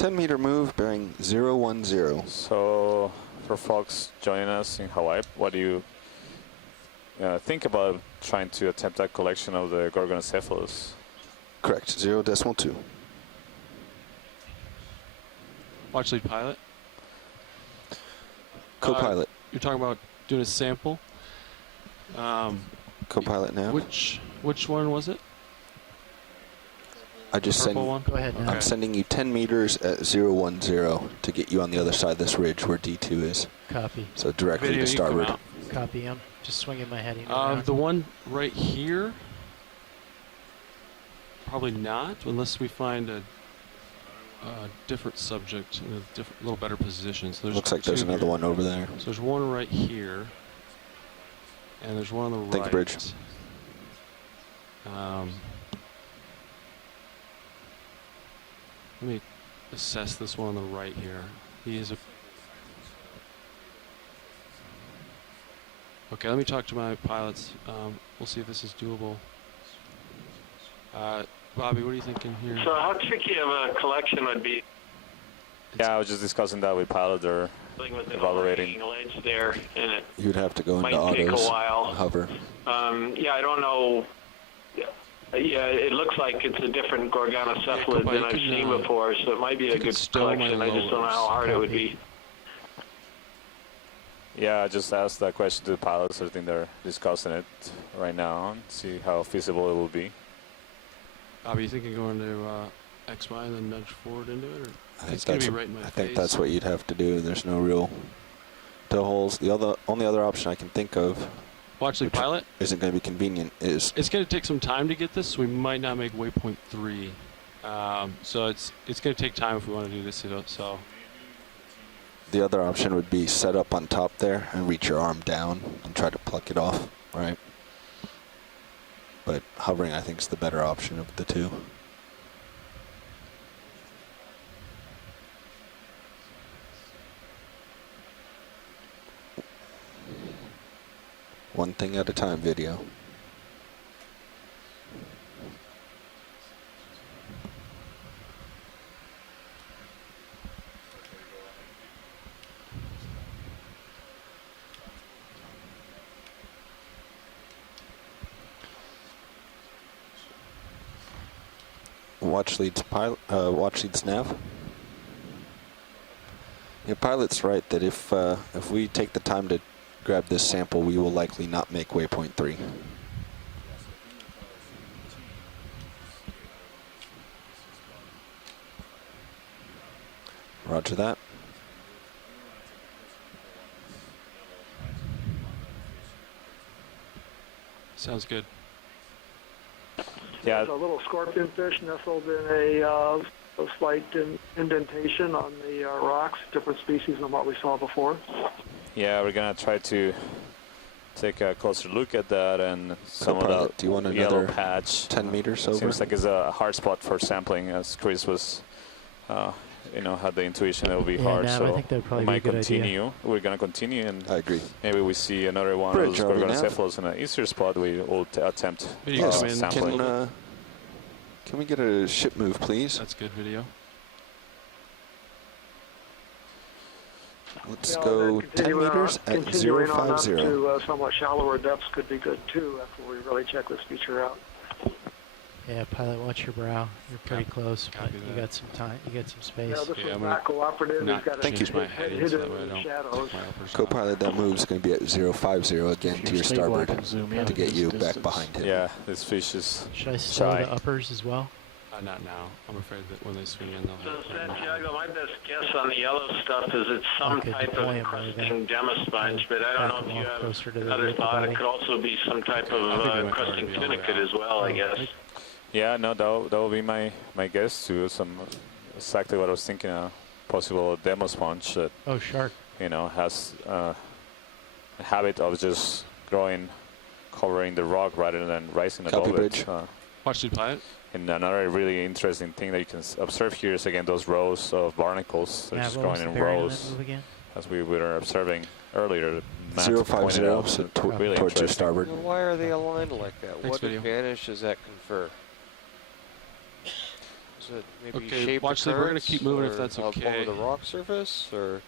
10-meter move, bearing 010. So, for folks joining us in Hawaii, what do you think about trying to attempt that collection of the Gorgonocephalus? Correct, 0.2. Watch lead pilot. Co-pilot. You're talking about doing a sample. Co-pilot now. Which one was it? I just sent. Go ahead now. I'm sending you 10 meters at 010 to get you on the other side of this ridge where D2 is. Copy. So directly to starboard. Copy. I'm just swinging my heading. The one right here. Probably not, unless we find a different subject in a little better position. So looks like there's another one over there. So there's one right here, and there's one on the right. Think bridge. Let me assess this one on the right here. He is a. Okay, let me talk to my pilots. We'll see if this is doable. Bobby, what are you thinking here? So how tricky of a collection would be? Yeah, I was just discussing that with pilot. They're evaluating. Ledge there, and it You'd have to go into might take autos, a while. hover. Yeah, I don't know. Yeah, it looks like it's a different Gorgonocephalid than I've seen before, so it might be a good collection. I just don't know how hard it would be. Yeah, I just asked that question to the pilots. I think they're discussing it right now and see how feasible it will be. Bobby, you thinking going to XY and then nudge forward into it? Or I think, it's gonna be right in my face. think that's what you'd have to do. There's no real toe holes. The only other option I can think of, watch the pilot, isn't going to be convenient, is it's going to take some time to get this. So we might not make waypoint 3. So it's going to take time if we want to do this. So the other option would be set up on top there and reach your arm down and try to pluck it off, right? But hovering, I think, is the better option of the two. One thing at a time video. Watch leads pilot. Watch leads nav. Your pilot's right that if we take the time to grab this sample, we will likely not make waypoint 3. Roger that. sounds good. Yeah. There's a little scorpionfish nestled in a slight indentation on the rocks, different species than what we saw before. Yeah, we're gonna try to take a closer look at that and some of that Do you want yellow another patch. 10 meters over? Seems like it's a hard spot for sampling, as Chris was, had the intuition it will be hard. Nav, so I think that would probably we might be a good continue. idea. We're gonna continue, and I agree. maybe we see another one Bridge, of those are we now? Gorgonocephalus in an easier spot. We will attempt Video come in. sampling. Can we get a ship move, please? That's good video. Let's go 10 meters at Continuing on up 050. to somewhat shallower depths could be good too after we really check this feature out. Yeah, pilot, watch your brow. You're pretty close, but Copy you that. got some time. You got some space. Yeah, this Yeah, is I'm not cooperative. He's Not got Thank it you. my heading so hidden that way I in the don't shadows. take my uppers off. Co-pilot, that move is going to be at 050 again to your starboard to get you back distance. behind him. Yeah, this fish is Should I slow shy. the uppers as well? Not now. I'm afraid that when they swing in, they'll So have Santiago, my best guess on the yellow stuff is it's some Okay, type deploy of him right crusting demosponge, but I don't know if you have closer to the another rib thought. body. It could also be some type I think we of might crusting already be all the way syndicate out. as well, I guess. Yeah, no, that will be my guess too. Exactly what I was thinking. A possible demo sponge that Oh, shark. has a habit of just growing, covering the rock rather than rising Copy, above bridge. it. Watch the pilot. And another really interesting thing that you can observe here is again those rows of barnacles. They're Yeah, just what was growing the in bearing on rows, that move again? as we were observing earlier. Matt 050, pointed out. so Really towards your interesting. starboard. Well, why are they aligned like that? Thanks, What video. advantage does that confer? Is it maybe Okay, shaped watch this. We're gonna occurrence keep moving if or that's up okay. over the rock surface, or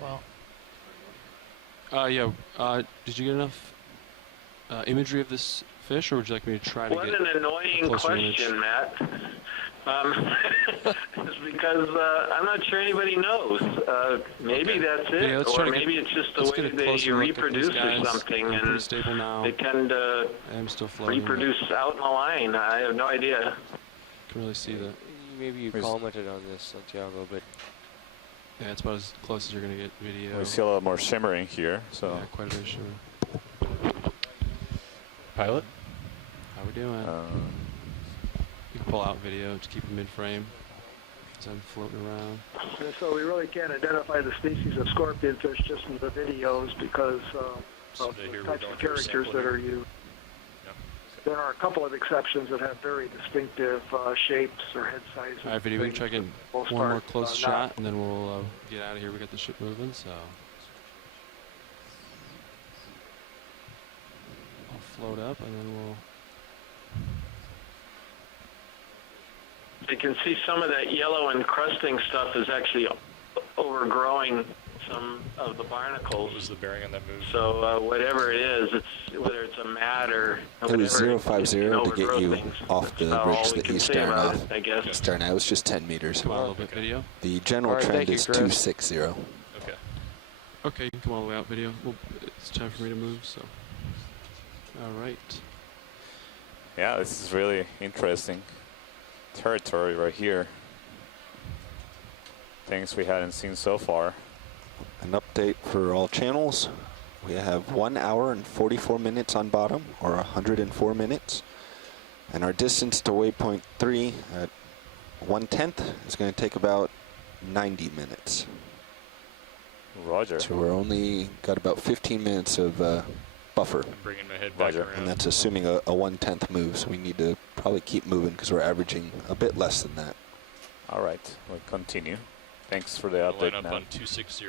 Well, Yeah. Did you get enough imagery of this fish, or would you like me to try to What get an annoying a closer image? question, Matt. It's because I'm not sure anybody knows. Maybe that's it, Yeah, let's try or to get- maybe it's just the let's way get a they closer look at these reproduce or guys. something, I'm pretty and stable now. they tend to I am still floating. reproduce out in the line. I have no idea. Can really see that. maybe you commented on this, Santiago, but Yeah, it's about as close as you're gonna get video. We see a lot more shimmering here, so Yeah, quite a bit of shimmer. Pilot? How we doing? You can pull out video to keep them mid-frame. As I'm floating around. And so we really can't identify the species of scorpionfish just in the videos because So of they the hear we're types going of for a characters sample that are here? used. Yeah. There are a couple of exceptions that have very distinctive shapes or head sizes. All right, video. We can try getting Most one more part, close not. shot, and then we'll get out of here. We got the ship moving, so I'll float up, and then we'll. You can see some of that yellow encrusting stuff is actually overgrowing some of the barnacles. What was the bearing on that move? So whatever it is, it's whether it's a mat or It was whatever, 050 it can to get overgrow you things. off the That's about ridge all we that can he's say staring about off. it, I guess. Staring at, it was just 10 meters. Come on, a little bit video. The general All right, trend thank you, is Chris. 260. Okay. Okay, you can come all the way out, video. Well, it's time for me to move, so. All right. yeah, this is really interesting territory right here. Things we hadn't seen so far. An update for all channels. We have 1 hour and 44 minutes on bottom, or 104 minutes. And our distance to waypoint 3 at 1/10 is going to take about 90 minutes. Roger. So we're only got about 15 minutes of buffer. I'm bringing my head back Roger. around. And that's assuming a 1/10 move, so we need to probably keep moving because we're averaging a bit less than that. All right, we'll continue. Thanks for the Line update up now. on 260.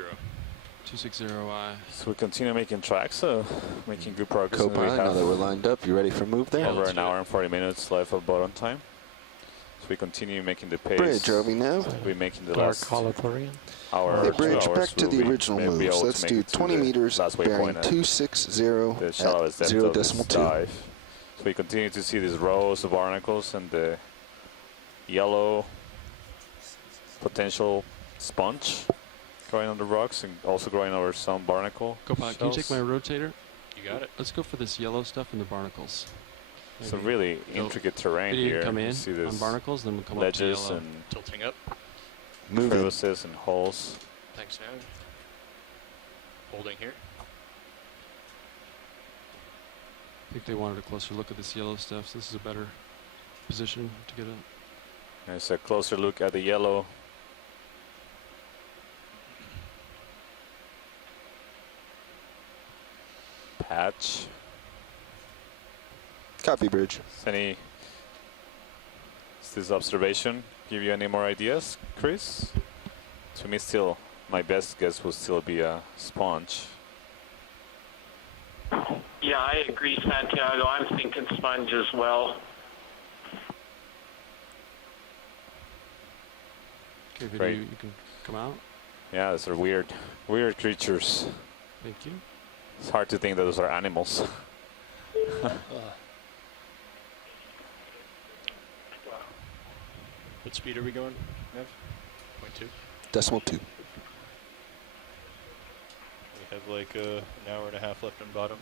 260Y. So we continue making tracks, making good progress. and we Co-pilot, now have that we're lined up, you ready for move there? Yeah, over let's an do hour it. and 40 minutes left of bottom time. So we continue making the pace. Bridge, are we now? We're making the Dark last Holothurian. hour Hey, or 2 Bridge, hours. back to we'll the be original maybe moves. able to Let's make do it to 20 the meters, last bearing waypoint at 260 the shallowest at depth of this 0.2. dive. So we continue to see these rows of barnacles and the yellow potential sponge growing on the rocks and also growing over some barnacle Co-pilot, can you take my shells. rotator? You got it. Let's go for this yellow stuff and the barnacles. It's a Maybe really go- intricate terrain video here. come You in see on this barnacles, then we'll come up to ledges yellow. and Tilting up. Moving. crevices and holes. Thanks, man. Holding here. I think they wanted a closer look at this yellow stuff, so this is a better position to get it. There's a closer look at the yellow. Patch. Copy, Bridge. Does this observation give you any more ideas, Chris? To me, still, my best guess would still be a sponge. Yeah, I agree, Santiago. I'm thinking sponge as well. Okay, video, Great. you can come out. Yeah, those are weird creatures. Thank you. It's hard to think that those are animals. What speed are we going, Nev? 0.2. Decimal 2. We have like an hour and a half left on bottom.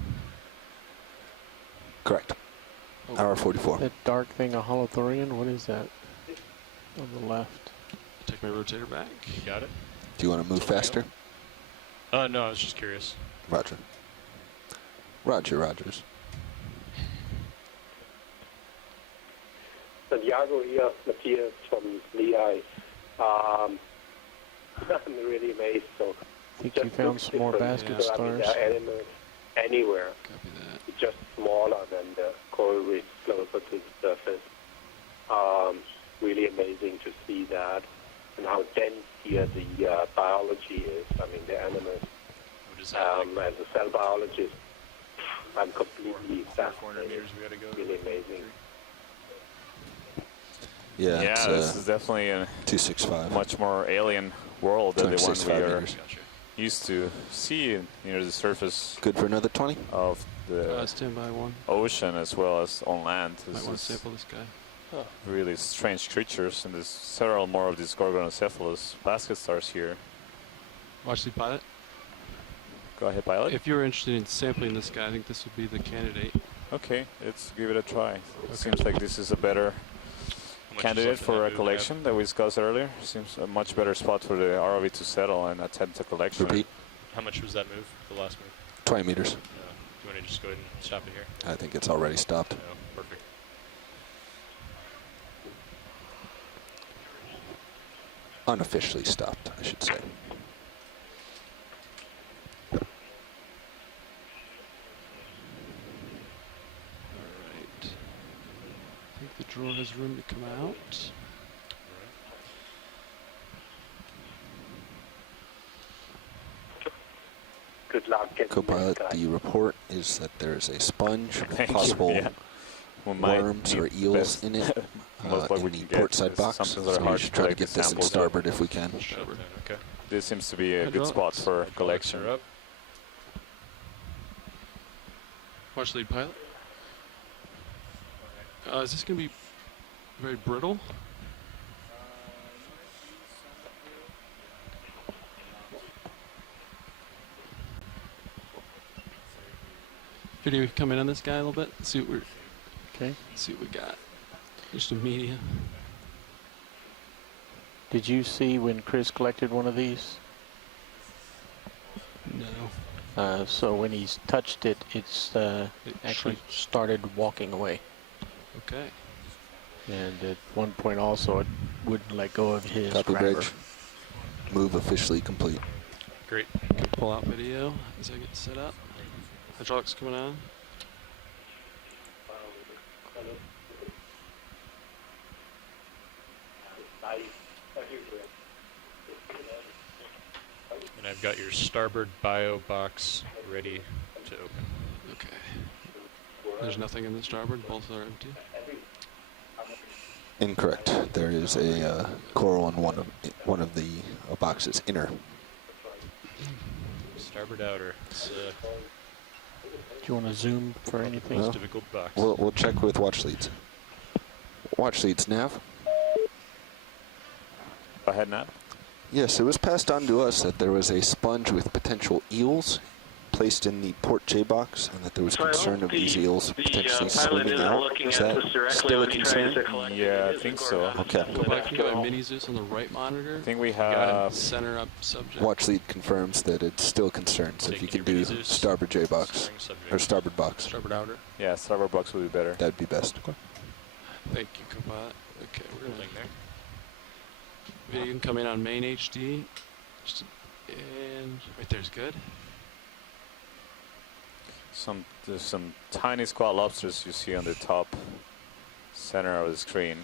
Correct. Oh, Hour 44. That dark thing, a holothurian, what is that? On the left. Take my rotator back. You got it? Do you want to move Tilting faster? No, I was just curious. Roger. Roger, Rogers. Santiago here, Matthias from Lehigh. I'm really amazed. So I think you found some more basket So, I mean, stars. there are animals anywhere, Copy that. just smaller than the coral reef closer to the surface. Really amazing to see that and how dense here the biology is. I mean, the animals. What is that? As a cell biologist, I'm completely 400 fascinated. meters we gotta go. Really amazing. Yeah, Yeah, this is definitely a 265. much more alien world than the one we 265 are meters. used to see near the surface Good for another 20? of the Stand by one. ocean as well as on land. Might This want to is sample this guy. really strange creatures, and there's several more of these Gorgonocephalus basket stars here. Watch the pilot. Go ahead, pilot. If you're interested in sampling this guy, I think this would be the candidate. Okay, let's give it a try. It Okay. seems like this is a better How much is candidate left in for that a move, collection that we discussed earlier. Seems a much better spot for the ROV to settle and attempt a collection. Repeat. How much was that move, the last move? 20 meters. Do you want to just go ahead and stop it here? I think it's already stopped. No, perfect. Unofficially stopped, I should say. Alright. I think the drawer has room to come out. Good luck getting Co-pilot, this guy. the report is that there's a sponge, Thank you, possible yeah. We might worms need or the eels best- in it, most what in we the can get. port side It's box. something that are So we hard should to try to collect get the this in samples. starboard if we can. Starboard. Okay. This seems to be a good Hydraulics. spot for Hydraulics collection. are up. Watch lead pilot. Is this going to be very brittle? Video, come in on this guy a little bit. See what we got. Just a medium. Did you see when Chris collected one of these? No. So when he's touched it, it's actually started walking away. Okay. And at one point also, it wouldn't let go of his Copy, grabber. bridge. Move officially complete. Great. Can pull out video as I get set up. Hydraulics coming on. And I've got your starboard bio box ready to open. Okay. There's nothing in the starboard. Both are empty. Incorrect. There is a coral in one of the boxes, inner. Starboard outer. It's Do you want to zoom for anything? Well, a difficult box. We'll check with watch leads. Watch leads, nav. Go ahead, Nat. Yes, it was passed on to us that there was a sponge with potential eels placed in the port J box, and that there was So I concern hope of these eels the potentially pilot swimming isn't out. looking Is at that this directly still a when he tries concern? to collect it. Yeah, I It is think a so. Gorgon. Okay. Go back and get my mini Zeus on the right monitor. I think we Got have center up subject. Watch lead confirms that it's still concerned. So if you Taking can your do mini Zeus, starboard J box steering subject. or starboard box, Starboard outer. yeah, starboard box would be better. that'd be best. Thank you, co-pilot. Okay, we're gonna Holding there. video can come in on main HD. And right there's good. There's some tiny squat lobsters you see on the top center of the screen.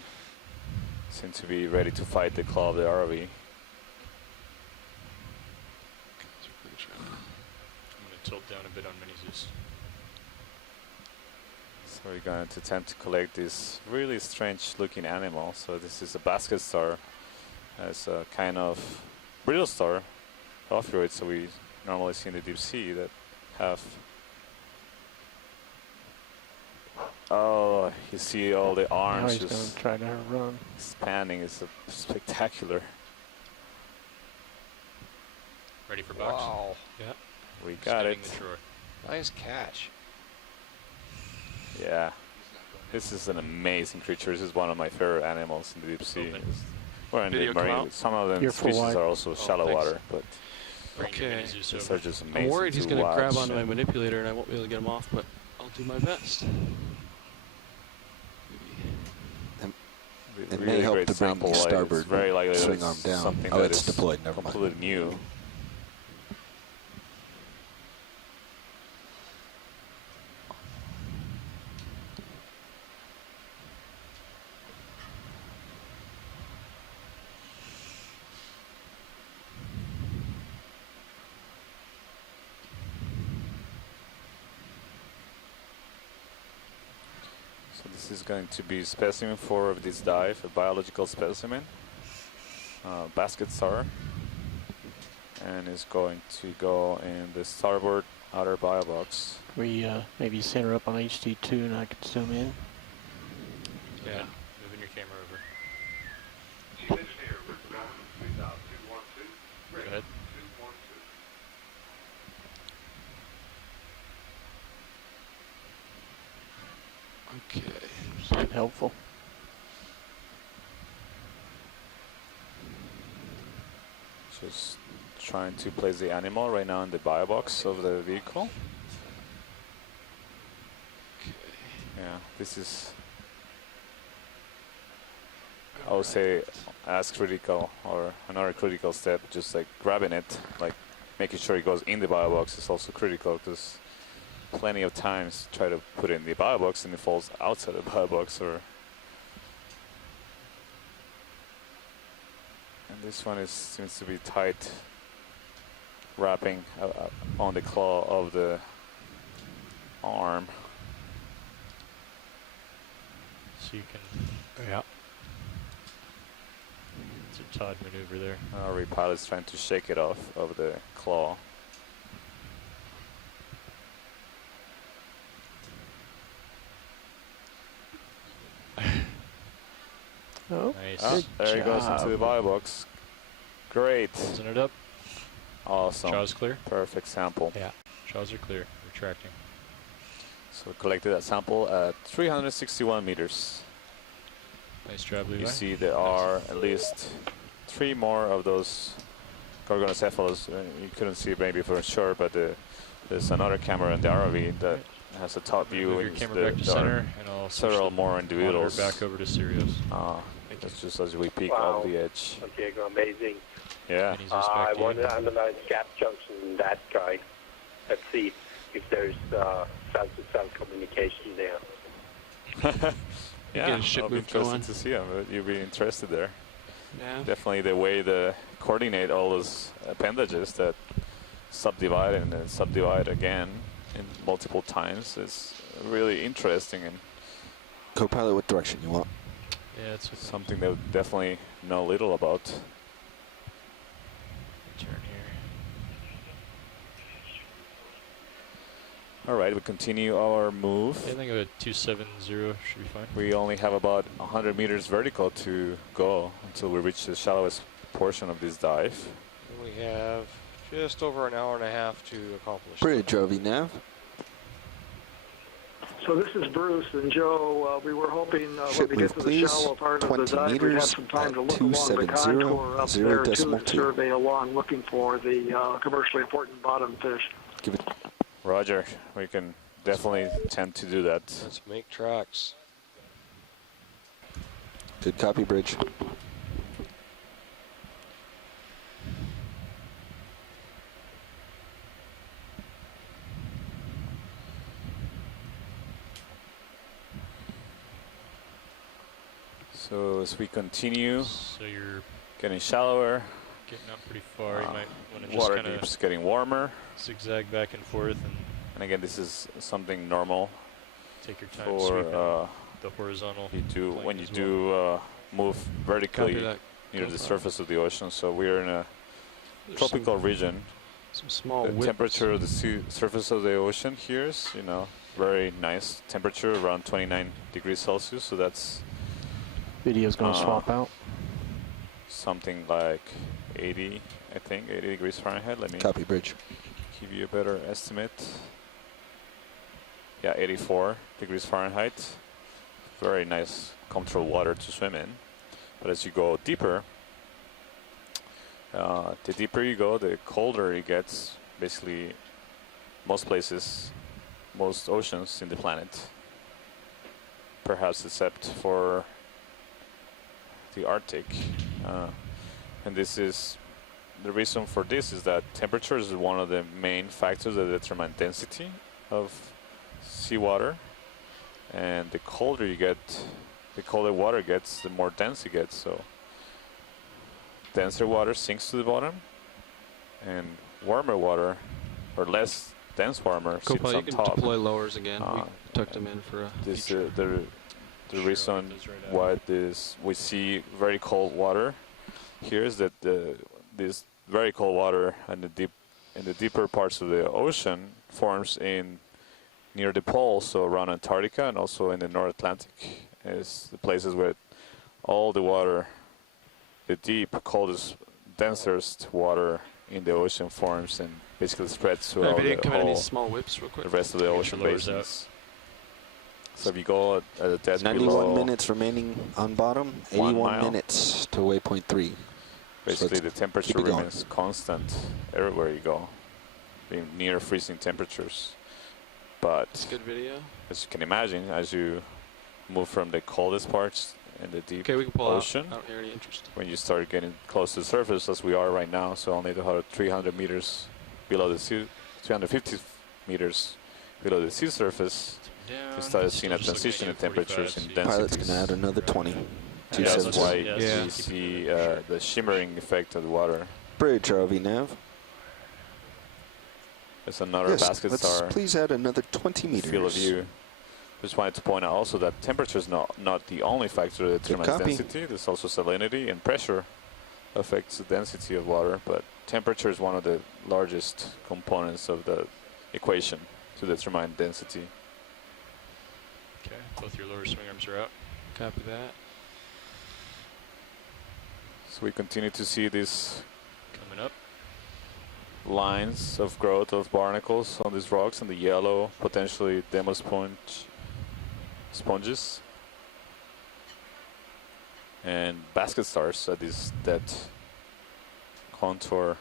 Seem to be ready to fight the claw of the ROV. I'm going to tilt down a bit on mini Zeus. So we're going to attempt to collect this really strange looking animal. So this is a basket star. It's a kind of brittle star, ophiuroids that we normally see in the deep sea that have. Oh, you see all the Now arms he's going just to try to run. expanding. It's spectacular. Ready for box? Wow. Yeah. We got it. Scanning the drawer. Nice catch. Yeah. This is an amazing creature. This is one of my favorite animals in the deep sea. Open. Well, in the Video come marine, out? some of them Here for species wide. are also shallow thanks. water, but Bring your Okay. mini Zeus these over. are just amazing. I'm worried he's to gonna grab watch. onto my manipulator and I won't be able to get him off, but I'll do my best. It Really may help great to bring sample. the It's starboard very likely that swing it's arm down. something Oh, that it's is deployed. Never mind. completely new. So This is going to be specimen 4 of this dive, a biological specimen, basket star, and is going to go in the starboard outer bio box. We maybe center up on HD2 and I could zoom in. Yeah, moving your camera over. Go ahead. Okay. Is that helpful? Just trying to place the animal right now in the bio box of the vehicle. Yeah, this is, I would say, as critical, or another critical step, just like grabbing it, like making sure it goes in the bio box is also critical, because plenty of times try to put it in the bio box and it falls outside the bio box, or. And this one seems to be tight, wrapping on the claw of the arm. So you can. Yeah. It's a Todd maneuver there. Our pilot's trying to shake it off of the claw. Oh, Nice. There he goes into the bio box. Great. Closing it up. Awesome. Jaws clear. Perfect sample. Yeah. Jaws are clear. Retracting. So we collected that sample at 361 meters. Nice job, Levi. You see there are at least 3 more of those Gorgonocephalus. You couldn't see it maybe for sure, but there's another camera in the ROV that has a top view. Move your camera back to center, and I'll several more monitor individuals. back over to Sirius. That's just as we peek Wow. off the edge. Santiago, amazing. Yeah. And he's just back I to you. want to analyze gap junction in that guy. Let's see if there's cell-to-cell communication there. Yeah, get a ship I'll be move interested going. to see him. You'll be interested there. Yeah. Definitely the way they coordinate all those appendages that subdivide and then subdivide again in multiple times is really interesting, and Co-pilot, what direction you want? Yeah, it's a something they would definitely know little about. turn here. All right, we continue our move. I think a 270 should be fine. We only have about 100 meters vertical to go until we reach the shallowest portion of this dive. We have just over an hour and a half to accomplish. Bridge, ROV nav. So this is Bruce and Joe. We were hoping when Ship we move, get to the please. shallow part of the 20 dive, we'd have meters some time to at look along the 270, contour up there too, 0.2. to survey along, looking for the commercially important bottom fish. Give it. Roger, we can definitely tend to do that. Let's make tracks. Good copy, Bridge. So as we continue So you're getting shallower, getting up pretty far. You might want to just water kind of keeps getting warmer. zigzag back and forth and And again, this is something normal take your time for sweeping the horizontal. you do plane when you as do move Copy vertically that. near the Go for it. surface of the ocean. So we are in a There's tropical region. some small The whips. temperature of the surface of the ocean here is, very nice temperature, around 29 degrees Celsius. So that's Video's gonna swap out. something like 80, I think, 80 degrees Fahrenheit. Let me Copy, Bridge. give you a better estimate. Yeah, 84 degrees Fahrenheit. Very nice, comfortable water to swim in. But as you go deeper, the deeper you go, the colder it gets. Basically, most places, most oceans in the planet, perhaps except for the Arctic. And this is the reason for this is that temperature is one of the main factors that determine density of seawater, and the colder you get, the colder water gets, the more dense it gets. So denser water sinks to the bottom, and warmer water, or less dense warmer, sits Co-pilot, on you can top. deploy lowers again. We tucked them in for a This feature. the reason why we see very cold water here is that this very cold water in the deeper parts of the ocean forms near the poles, so around Antarctica, and also in the North Atlantic is the places where all the water, the deep, coldest, densest water in the ocean forms and basically spreads throughout small whips real quick. the rest of the ocean basins. So if you go at a depth 91 below minutes remaining on bottom, 1 81 mile. minutes to waypoint 3. basically So the temperature keep it going. remains constant everywhere you go, being near freezing temperatures. But It's a good video. as you can imagine, as you move from the coldest parts in the deep Okay, we can pull ocean, out. I don't hear any interest. when you start getting close to the surface, as we are right now, so only about 300 meters below the sea, 350 meters below the sea surface, Down. we started Still seeing a just looking transition in at 45, temperatures so and you- Pilot's densities. going to add another 20. And that's 270. why Yes. Yeah. you see the shimmering effect of the water. Bridge, ROV nav. There's another Yes, basket let's star please add another 20 meters. field of view. Just wanted to point out also that temperature is not the only factor that determines copy. density. There's also salinity, and pressure affects the density of water, but temperature is one of the largest components of the equation to determine density. Okay, both your lower swing arms are out. Copy that. So we continue to see these Coming up. lines of growth of barnacles on these rocks, and the yellow, potentially demo sponges, and basket stars at this depth contour,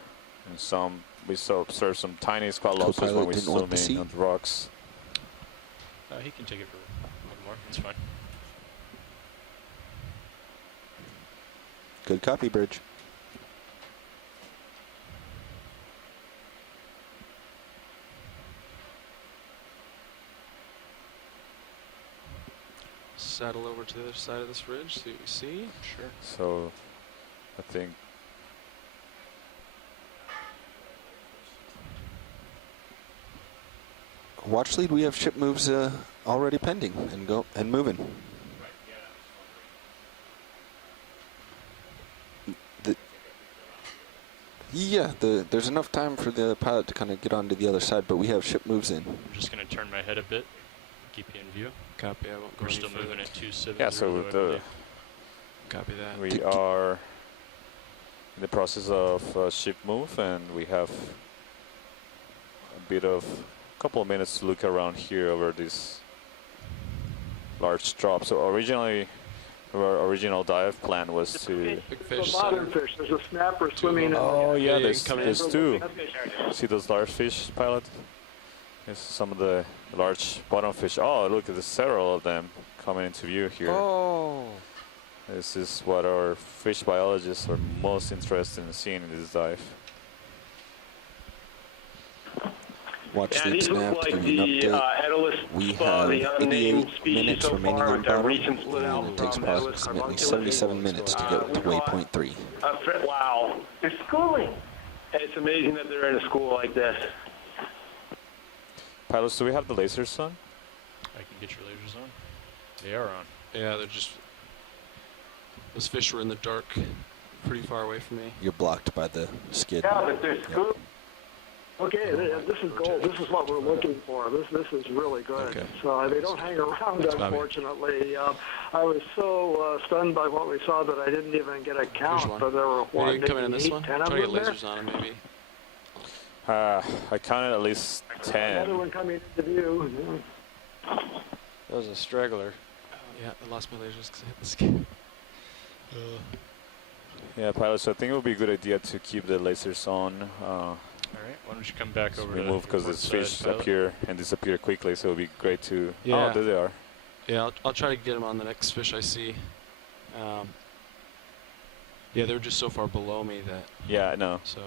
and we saw observe some tiny squat lobsters when Co-pilot we didn't want zoom to see. in on the rocks. He can take it for one more. It's fine. Good copy, Bridge. Saddle over to the other side of this ridge, see what we see. Sure. So I think Watch lead, we have ship moves already pending and moving. There's enough time for the pilot to kind of get onto the other side, but we have ship moves in. I'm just going to turn my head a bit, keep you in view. Copy, I won't go We're any still further. moving at 270. yeah. So Copy that. we are in the process of ship move, and we have a couple of minutes to look around here over this large drop. So originally, our original dive plan was to. Big It's fish. a modern center. fish. There's a snapper swimming in Oh yeah, Yeah, there's coming in. two. See those large fish, pilot? There's some of the large bottom fish. Oh, look, there's several of them coming into view here. Oh. This is what our fish biologists are most interested in seeing in this dive. Watch Yeah, lead these look nav to like give you an the update. Edalus We spa, the have unnamed 88 species minutes so remaining far on with that bottom, recent split out and it takes from Edalus approximately carbunculus. 77 minutes to get to we caught waypoint 3. Wow, they're schooling. It's amazing that they're in a school like this. Pilots, do we have the lasers on? I can get your lasers on. They are on. Yeah, they're just. Those fish were in the dark, pretty far away from me. You're blocked by the skid. Yeah, but they're schooling. Okay, this is gold. This is what we're looking for. This is really good. Okay. So they don't hang around, That's fine. unfortunately. I was so stunned by what we saw that I didn't even get a count. one. But there were Maybe you can come in on maybe this 8, one. 10 Try of to get them there. lasers on him, maybe. I counted at least Another 10. one coming into view. That was a straggler. Yeah, I lost my lasers because I hit the skin. Yeah, pilots, I think it would be a good idea to keep the lasers on. All right. Why don't you come back over to Remove because the these port fish side, pilot. appear and disappear quickly, so it would be great to. Yeah. Oh, there they are. Yeah, I'll try to get him on the next fish I see. Yeah, they were just so far below me that. Yeah, no. So.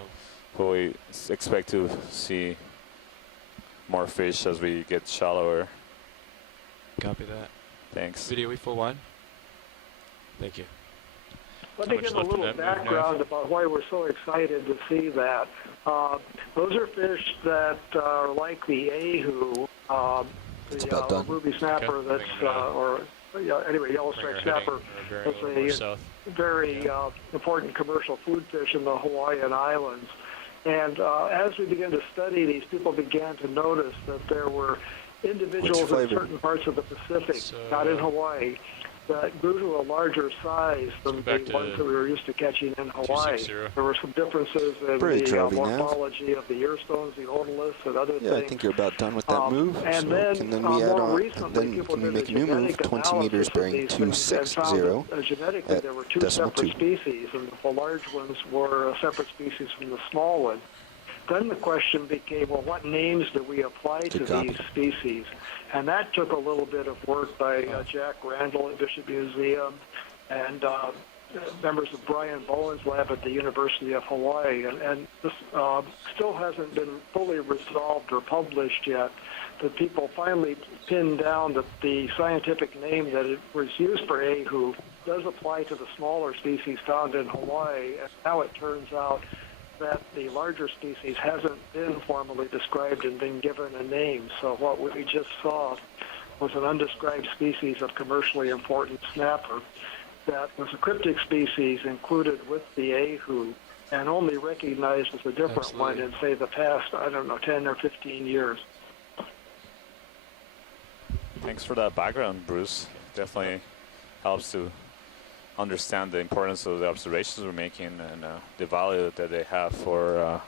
But we expect to see more fish as we get shallower. Copy that. Thanks. Video, we full wide? Thank you. Let How me much give a left in little that move now? background about why we're so excited to see that. Those are fish that are like the ahu, It's the about done. ruby snapper Okay. that's, or anyway, yellow striped snapper is a very important commercial food fish in the Hawaiian Islands. And as we began to study these, people began to notice that there were individuals in certain parts of the Pacific, not in Hawaii, that grew to a larger size than the ones that we were used to catching in Hawaii. There were some differences in the morphology of the earstones, the otoliths, and other things. I think you're about done with that move. And so then, we add more on? recently, Then people can we did make a a new move? genetic 20 meters analysis of bearing these things and 260 found that genetically at there were two decimal separate 2. species, and the large ones were a separate species from the small one. Then the question became, well, what names do we apply to these species? And that took a little bit of work by Jack Randall at Bishop Museum and members of Brian Bowen's lab at the University of Hawaii. And this still hasn't been fully resolved or published yet, but people finally pinned down that the scientific name that it was used for ahu does apply to the smaller species found in Hawaii. And now it turns out that the larger species hasn't been formally described and been given a name. So what we just saw was an undescribed species of commercially important snapper that was a cryptic species included with the ahu and only recognized as a different one in, say, the past, 10 or 15 years. Thanks for that background, Bruce. Definitely helps to understand the importance of the observations we're making and the value that they have for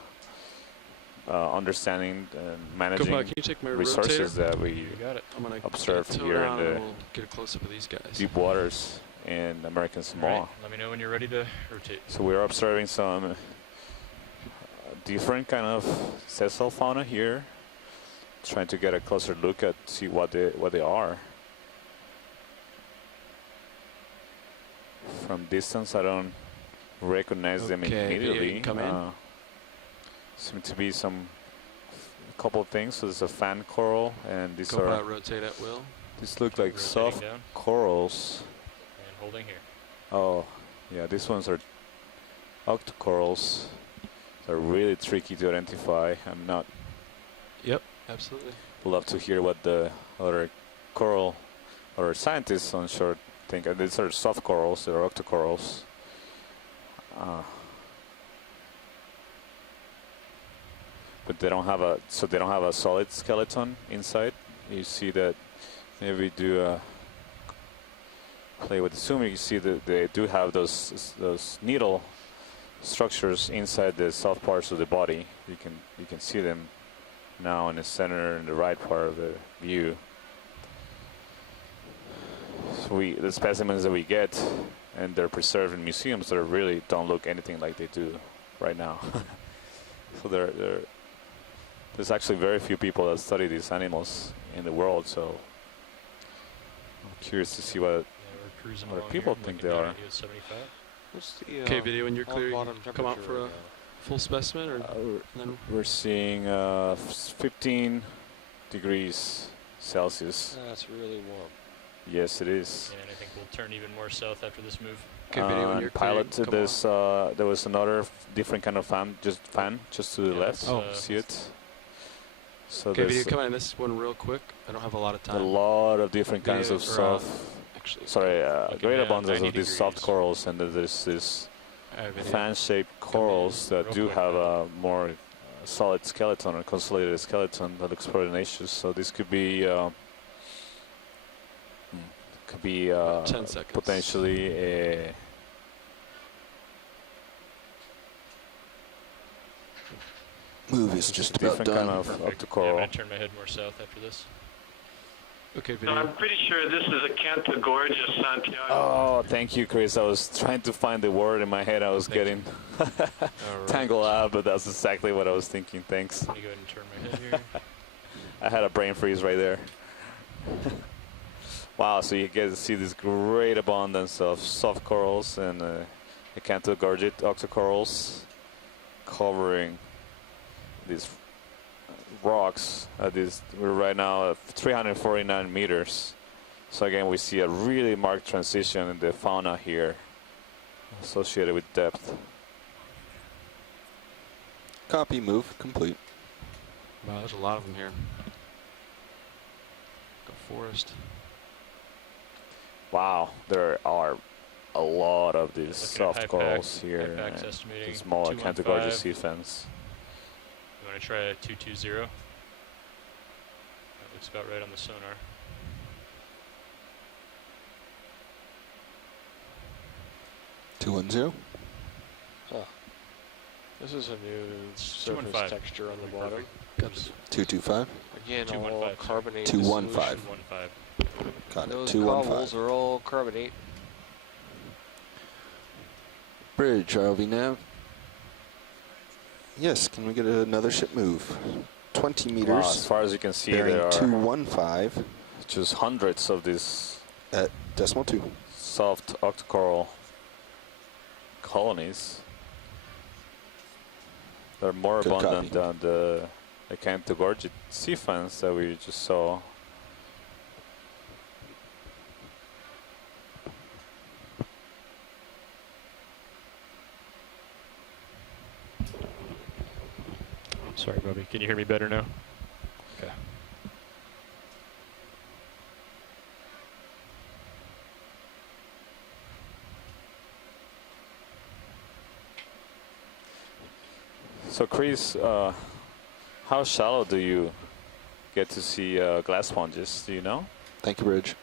understanding and managing resources that we observe here in the get a close-up of these guys. deep waters in American Samoa. Right. Let me know when you're ready to rotate. So we're observing some different kind of sessile fauna here, trying to get a closer look at see what they are. From distance, I don't recognize them immediately. Come in. Seem to be a couple of things. So there's a fan coral, and these rotate at will. These look like soft corals. And holding here. Oh, yeah, these ones are octocorals. They're really tricky to identify. I'm not. Yep, absolutely. Love to hear what the other coral or scientists on shore think. These are soft corals. They're octocorals. But they don't have a solid skeleton inside. You see that if we do play with the zoom, you see that they do have those needle structures inside the soft parts of the body. You can see them now in the center and the right part of the view. So the specimens that we get, and they're preserved in museums, they really don't look anything like they do right now. So there's actually very few people that study these animals in the world. So I'm curious to see what other people think they are. Okay, video when you're clear, you come out for a full specimen, or then we're seeing 15 degrees Celsius. That's really warm. Yes, it is. And I think we'll turn even more south after this move. Okay, video when you're pilot to this. There was another different kind of fan just to the left. Oh, see it. So okay, video, come on. This one real quick. I don't have a lot of time. A lot of different kinds of soft. Great abundance of these soft corals, and there's this fan-shaped corals that do have a more solid skeleton or consolidated skeleton that looks proteinaceous. So this could be 10 seconds. Potentially a move is just about different done. kind of Yeah, I'm octocoral. going to turn my head more south after this. Okay, So video. I'm pretty sure this is a Cantagorgia Santiago. Oh, thank you, Chris. I was trying to find the word in my head. I was getting tangled up, but that's exactly what I was thinking. Thanks. Let me go ahead and turn my head here. I had a brain freeze right there. Wow, so you get to see this great abundance of soft corals and Acanthogargid octocorals covering these rocks. We're right now at 349 meters. So again, we see a really marked transition in the fauna here associated with depth. Copy, move complete. Wow, there's a lot of them here. Go forest. Wow, there are a lot of these soft corals here. Pack's And estimating the small 215. Acanthogargia sea fence. You want to try a 220? That looks about right on the sonar. $210. This is a new surface 215. texture on the bottom. Oops. 225. Again, all 215, sorry. carbonate. 215. 215. Got it. Those 215. cobbles are all carbonate. Bridge, ROV nav. Yes, can we get another ship move? 20 meters. Wow, as far as you can see, bearing there are 215 just hundreds of these at decimal 2. soft octocoral colonies. They're more Good abundant copy. than the Acanthogargia sea fence that we just saw. Sorry, Bobby. Can you hear me better now? Okay. So, Chris, how shallow do you get to see glass sponges? Do you know? Thank you, Bridge.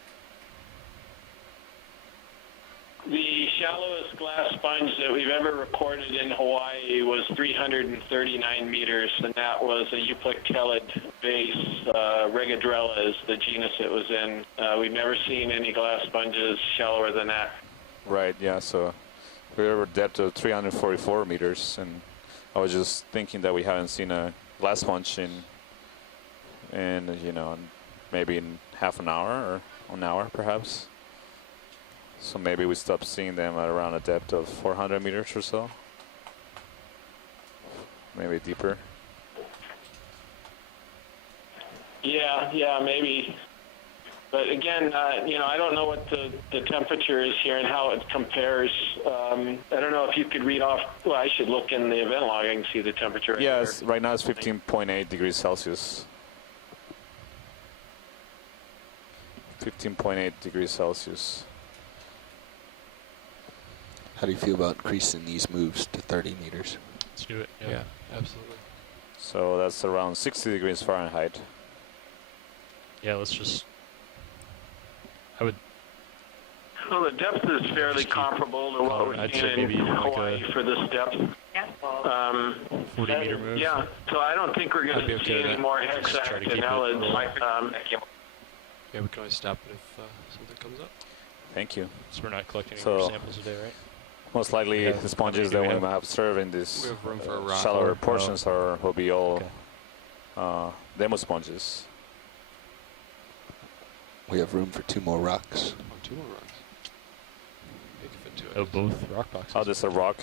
The shallowest glass sponge that we've ever recorded in Hawaii was 339 meters, and that was a euplectellid vase. Regadrella is the genus it was in. We've never seen any glass sponges shallower than that. Right, yeah, so we have a depth of 344 meters, and I was just thinking that we haven't seen a glass sponge in you know, maybe in half an hour or an hour perhaps. So maybe we stopped seeing them at around a depth of 400 meters or so. Maybe deeper. Yeah, maybe. But again, you know, I don't know what the temperature is here and how it compares. I don't know if you could read off. Well, I should look in the event log. I can see the temperature. Right Yes, there. right now it's 15.8 degrees Celsius. 15.8 degrees Celsius. How do you feel about increasing these moves to 30 meters? Let's do it. Yeah, absolutely. So that's around 60 degrees Fahrenheit. Yeah, let's just... Well, the depth is fairly comparable to what we're I'd seeing say in maybe like Hawaii for this depth. 40 meter move. Yeah, so I don't think we're going I'd be to okay see with any that. more Just try to keep it hexactinids. Yeah, we can always stop it if something comes up. Thank you. So we're not collecting any So- more samples today, right? Most likely Yeah. the sponges How that many we do we have? observe in this We have room for a rock. shallower Oh. portions will be all Okay. demo sponges. We have room for 2 more rocks. Oh, 2 more rocks. Make it fit to it. Oh, both rock boxes. Oh, there's a rock.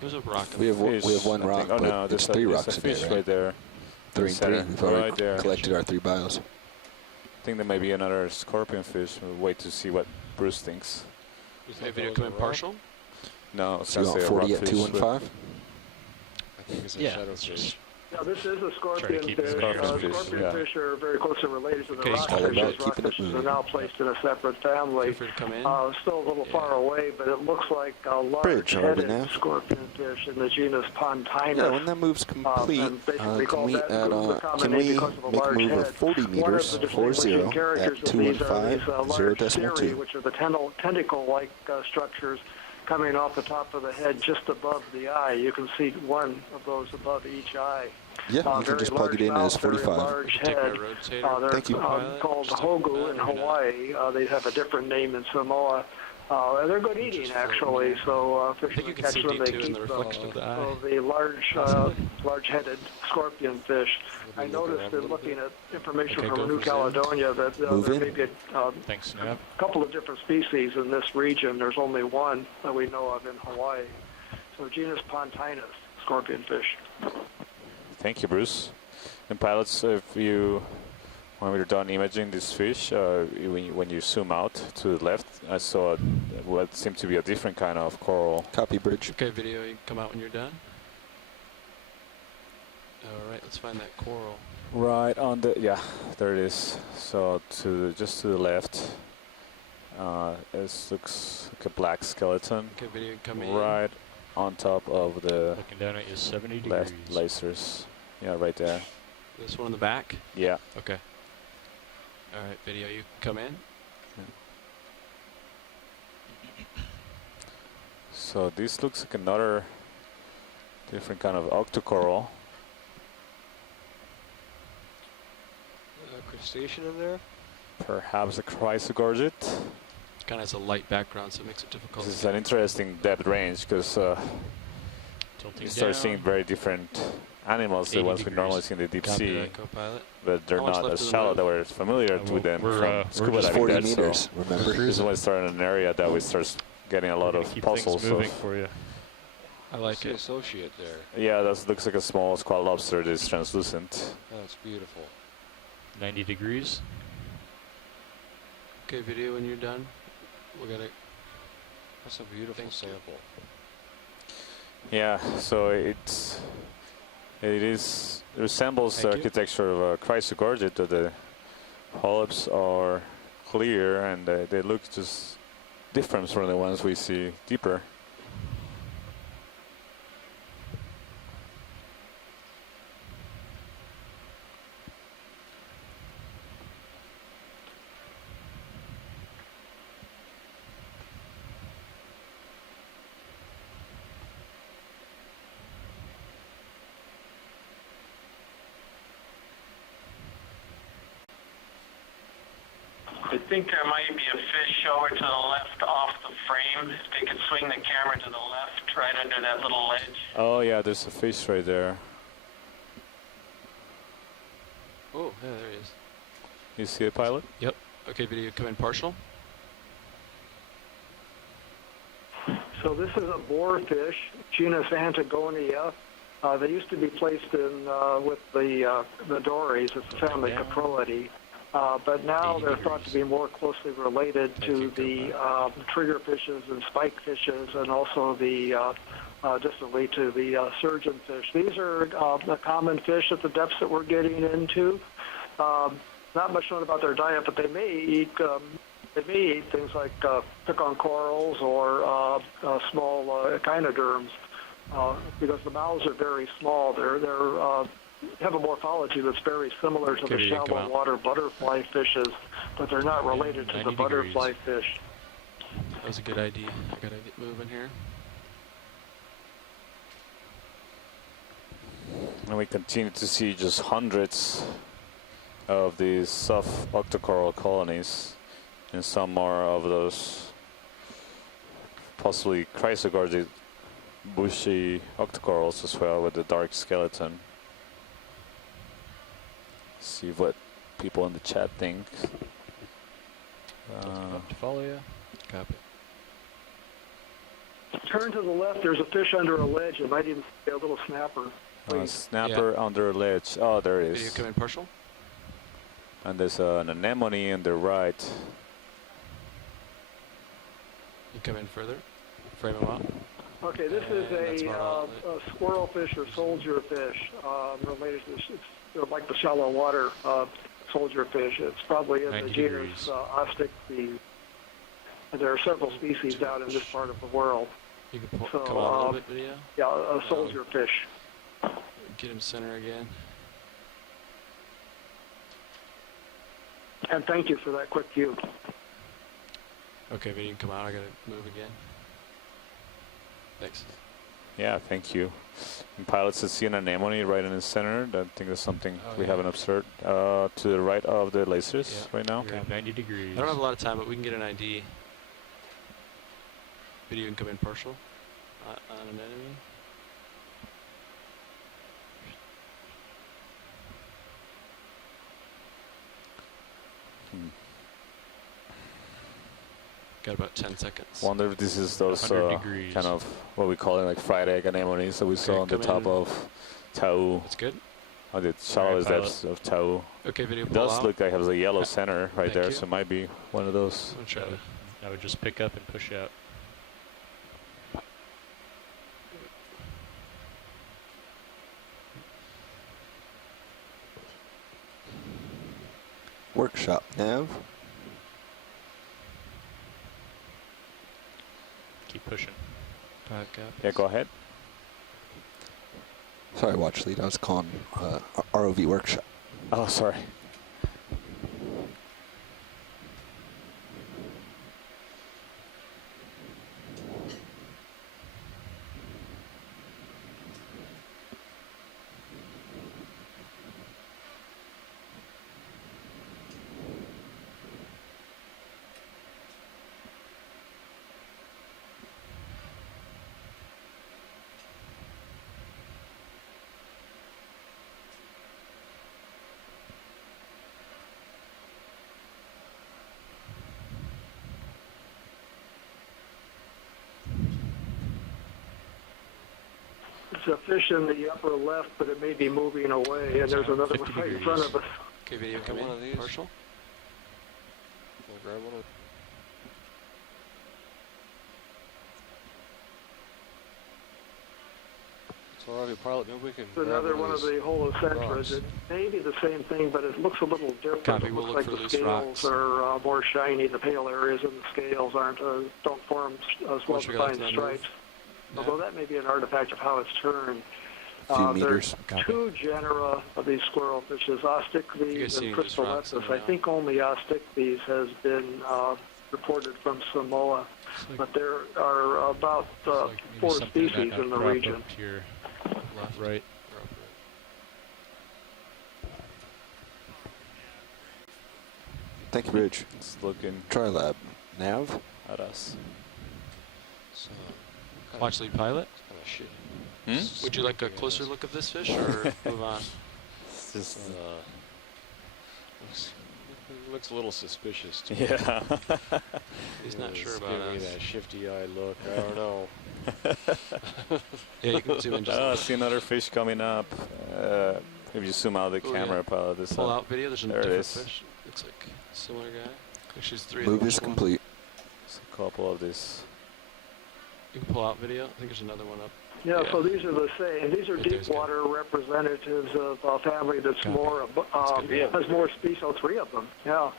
There's a rock. We have Fish, we have 1 I rock, think. Oh, but no, it's there's 3 there's rocks a in there, fish right? right there. 3 and 3. Center. We've already Right there. collected our 3 bios. I think there may be another scorpion fish. We'll wait to see what Bruce thinks. Is the video coming partial? No, it's So you gonna want say a 40 at rockfish, 215? I think it's a Yeah, shadowfish. let's just... Yeah, this is a Try to scorpion keep fish. it scorpion fish, Scorpion yeah. fish are very closely related to the Okay, all about rockfishes. keeping it Rockfishes are moving. now placed in a separate family. Feel free to come in. Still a little far away, but it looks like a Bridge, Arvin, large-headed now. scorpion fish in the genus Pontinus. Yeah, when that move's complete, and basically can call we that add group the can common we name because of a make a large move of head. 40 One of meters, the 40 distinguishing at characters of these 215, are these 0 large decimal cirri, 2. which are the tentacle-like structures coming off the top of the head just above the eye. You can see one of those above each eye. Yeah, you can Very just plug it in large as mouth, very 45. large Take my head. rotator. They're Thank you. called Just hogu in or not? Hawaii. They have a different name in Samoa. And they're good eating, Just actually. So I think fishermen you can catch see them. They D2 in keep the reflection of the eye. the large, Possibly. large-headed scorpion fish. I Maybe look noticed around a in little looking bit. at information Okay, from go New for zoom. Caledonia that Move there in. may be a Thanks, Nav. couple of different species in this region. There's only one that we know of in Hawaii. So genus Pontinus, scorpion fish. Thank you, Bruce. And pilots, if you when we're done imaging this fish, when you zoom out to the left, I saw what seemed to be a different kind of coral. Copy, Bridge. Okay, video, you can come out when you're done. All right, let's find that coral. Right on the, yeah, there it is. So just to the left, This looks like a black skeleton Okay, video come in. right on top of the Looking down at you, 70 left degrees. lasers. Yeah, right there. This one in the back. Yeah. Okay. All right, video, you come in. So this looks like another different kind of octocoral. Crustacean in there? Perhaps a chrysogorgid. Kind of has a light background, so it makes it difficult. This is an interesting depth range because Tilting you start down. seeing very different animals than 80 ones we degrees. normally see in the deep Copy sea, that, co-pilot. but they're How much not left as of the shallow move? that we're familiar with them we're from scuba just diving. 40 That's meters, So remember? this is when we start in an area that we start getting a lot We're of gonna keep puzzles. things moving for you. I like the it. associate there. Yeah, that looks like a small squat lobster that is translucent. That's beautiful. 90 degrees. Okay, video, when you're done, we'll get it. That's a beautiful sample. Yeah, so it resembles the Thank you. architecture of a chrysogorgid, but the polyps are clear and they look just different from the ones we see deeper. I think there might be a fish over to the left off the frame. If they could swing the camera to the left, right under that little ledge. Oh yeah, there's a fish right there. Oh, yeah, there he is. You see it, pilot? Yep. Okay, video, come in partial. So this is a boarfish, genus Antigonia. They used to be placed in with the dories. It's a family Caproidae. But now 80 they're thought to be more closely related to the trigger fishes and spike fishes, and also the distantly to the surgeon fish. These are a common fish at the depths that we're getting into. Not much known about their diet, but they may eat things like pick-on corals or small echinoderms because the mouths are very small. They're have a morphology that's very similar to Okay, the you can come shallow out. water butterfly fishes, but they're not related to 90 the degrees. butterfly fish. That was a good idea. I gotta get moving here. And we continue to see just hundreds of these soft octocoral colonies, and some more of those possibly chrysogorgid bushy octocorals as well with the dark skeleton. See what people in the chat think. Tilting up to follow you. Copy. Turn to the left. There's a fish under a ledge. It might even be a little snapper. Please. Snapper under a ledge. Oh, there it Video, is. come in partial. And there's an anemone on the right. Uh, You come in further. Frame him up. Okay, this is That's about all a squirrelfish or soldier fish related to it's like the shallow water soldier fish. It's probably in the 90 genus degrees. Osteichthyes. And there are several species down in this part of the world. You can pull, So, come out a little bit, video. Yeah, a soldier fish. Get him center again. And thank you for that quick view. Okay, video, you can come out. I gotta move again. Thanks. Yeah, thank you. And pilots, see an anemone right in the center. I think that's something Oh, we yeah. haven't observed. To the right of the lasers Yeah. right now. You're at 90 degrees. I don't have a lot of time, but we can get an ID. Video, you can come in partial on an enemy. Got about 10 seconds. Wonder if this is those 100 degrees. kind of what we call it, like fried egg anemones that we saw on the come top in. of Tau, That's good. on the shallowest pilot. depths of Tau. Okay, video, It pull does out. look like it has a yellow center right Thank there, you. so it might be one of those. I'm gonna try to. I would just pick up and push out. Workshop nav. keep pushing. Yeah, go ahead. Sorry, watch lead. I was calling ROV workshop. Oh, sorry. It's a fish in the upper left, but it may be moving away, and there's another one right in front of us. Okay, video come one of in. these. Marshall. We'll grab one of So, ROV pilot, maybe we can It's grab another one of these the holocentras. rocks. It may be the same thing, but it looks a little different. Copy, It we'll looks look like for the loose scales rocks. are more shiny. The pale areas and the scales aren't don't form as well Once we got defined to that stripes. move. Although that may be an artifact of how it's turned. A few There's meters. two genera of these squirrel fishes, You guys Osticles see and any loose rocks Crystalepis. in I there? think only Osticles has been reported from Samoa, It's like, but there are about it's like maybe 4 something that species might in the crop region. up to your Left. right. Or upper. Thank you, Bridge. It's looking Trilab. Nav. at us. So, Watch lead pilot. kind of shit. Hmm? Would you like a closer look of this fish or move on? It's just, Looks a little suspicious to me. yeah. He's not sure It's about giving me us. that shifty-eyed look. I don't know. Yeah, you can zoom in just a I little. see another fish coming up. Maybe you zoom out the Oh, yeah. camera, pilot. This Pull out video. There's a There it different is. fish. Looks like a similar guy. Actually, it's 3 Move of them. is Which one? complete. There's a couple of these. You can pull out video. I think there's another one up. Yeah, Yeah. so these are the same. These are Right there's deep water representatives of a family that's Copy. more good. has more species. Oh, 3 of them. Yeah,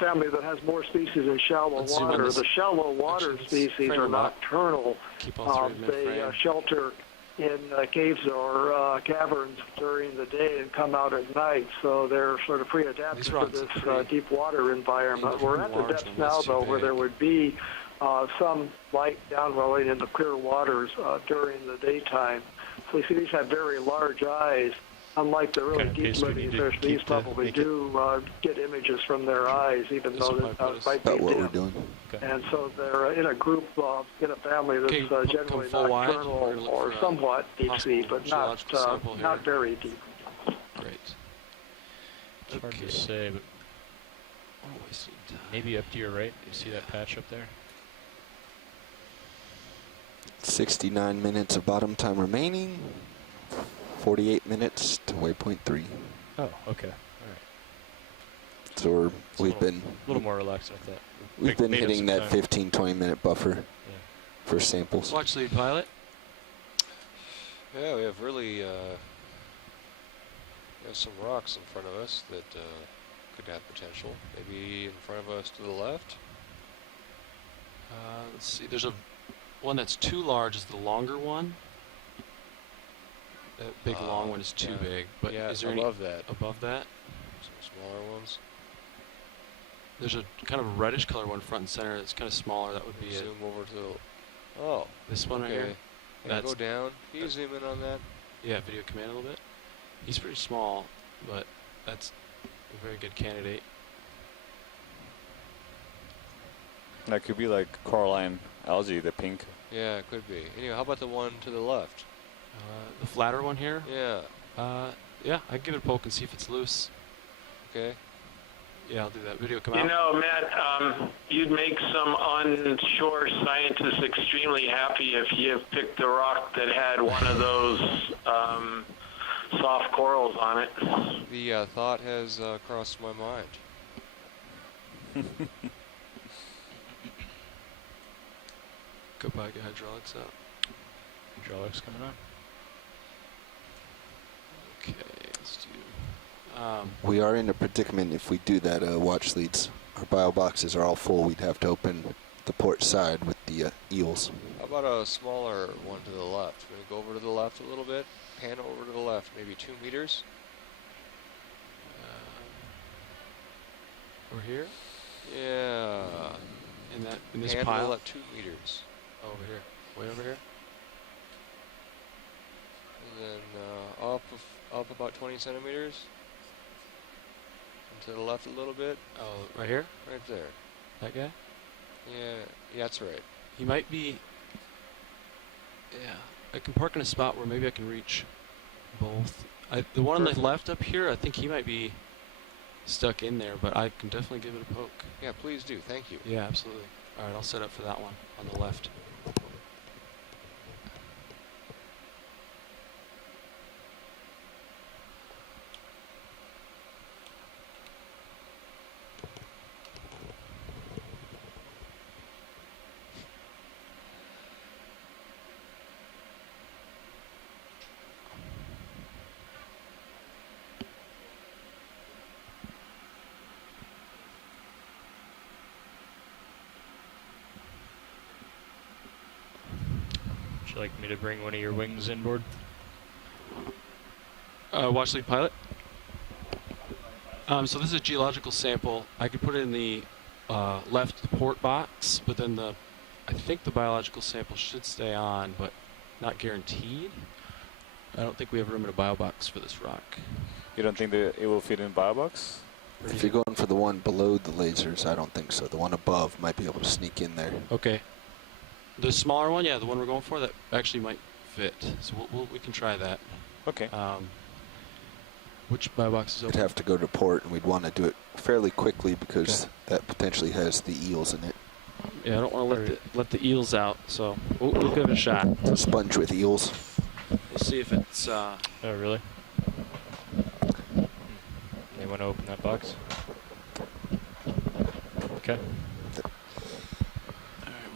family that has more species in shallow Let's zoom on water. this. The shallow water Actually, let's species frame are them up. nocturnal. Keep all 3 They mid-frame. shelter in caves or caverns during the day and come out at night. So they're sort of pre-adapted These to rocks this are pretty- deep water environment. they're We're at the large depths and now, that's too though, where big. there would be some light downwelling in the clear waters during the daytime. So you see these have very large eyes. Unlike the really Kind of pace we deep-living need to fish, these keep to probably make it- do get images from their eyes, even This though will they probably put us might be About what we're dim. doing. Okay. And so they're in a group, in a family that's Okay, come generally full wide. We're nocturnal gonna look or for a somewhat deep sea, possible but geological sample here. not very deep. Great. It's hard Okay. to say, but We're wasting time. maybe up to your right. You see that patch up there? 69 minutes of bottom time remaining. 48 minutes to waypoint 3. Oh, okay. All right. So It's we've been a little more relaxed with that. we've been Made us hitting some that time. 15-20 minute buffer Yeah. for samples. Watch lead pilot. Yeah, we have really we have some rocks in front of us that could have potential. Maybe in front of us to the left. Let's see. There's a one that's too large. Is the longer one? That big long one is too yeah. big. But Yeah, is there above that. any above that? Some smaller ones. There's a kind of reddish color one front and center. That's kind of smaller. That would be it. Zoom over to the. Oh, This one right okay. here. Yeah, That's- go down. Can you zoom in on that? Yeah, video command a little bit. He's pretty small, but that's a very good candidate. That could be like coralline algae, the pink. Yeah, it could be. Anyway, how about the one to the left? The flatter one here. Yeah. Yeah, I give it a poke and see if it's loose. Okay. Yeah, I'll do that. Video come You out. know, Matt, you'd make some onshore scientists extremely happy if you picked a rock that had one of those soft corals on it. The thought has crossed my mind. Go back, get hydraulics out. Hydraulics coming on. Okay, let's do. We are in a predicament if we do that watch leads. Our bio boxes are all full. We'd have to open the port side with the eels. How about a smaller one to the left? We're going to go over to the left a little bit, pan over to the left, maybe 2 meters. Over here? Yeah. In this pan pile? to the left 2 meters. Oh, over here. Way over here? And then up about 20 centimeters. And to the left a little bit. Oh, right here? Right there. That guy? Yeah, that's right. He might be... Yeah. I can park in a spot where maybe I can reach both. The one on the left up here, I think he might be stuck in there, but I can definitely give it a poke. Yeah, please do. Thank you. Yeah, absolutely. All right, I'll set up for that one on the left. Would you like me to bring one of your wings inboard? Watch lead pilot. So this is a geological sample. I could put it in the left port box, but then I think the biological sample should stay on, but not guaranteed. I don't think we have room in a bio box for this rock. You don't think that it will fit in bio box? If you're going for the one below the lasers, I don't think so. The one above might be able to sneak in there. Okay. The smaller one, yeah, the one we're going for, that actually might fit. So we can try that. Okay. Which bio box is We'd open? have to go to port, and we'd want to do it fairly quickly because that potentially has the eels in it. Yeah, I don't want to let the eels out, so we'll give it a shot. It's a sponge with eels. We'll see if it's... Oh, really? They want to open that box? Okay.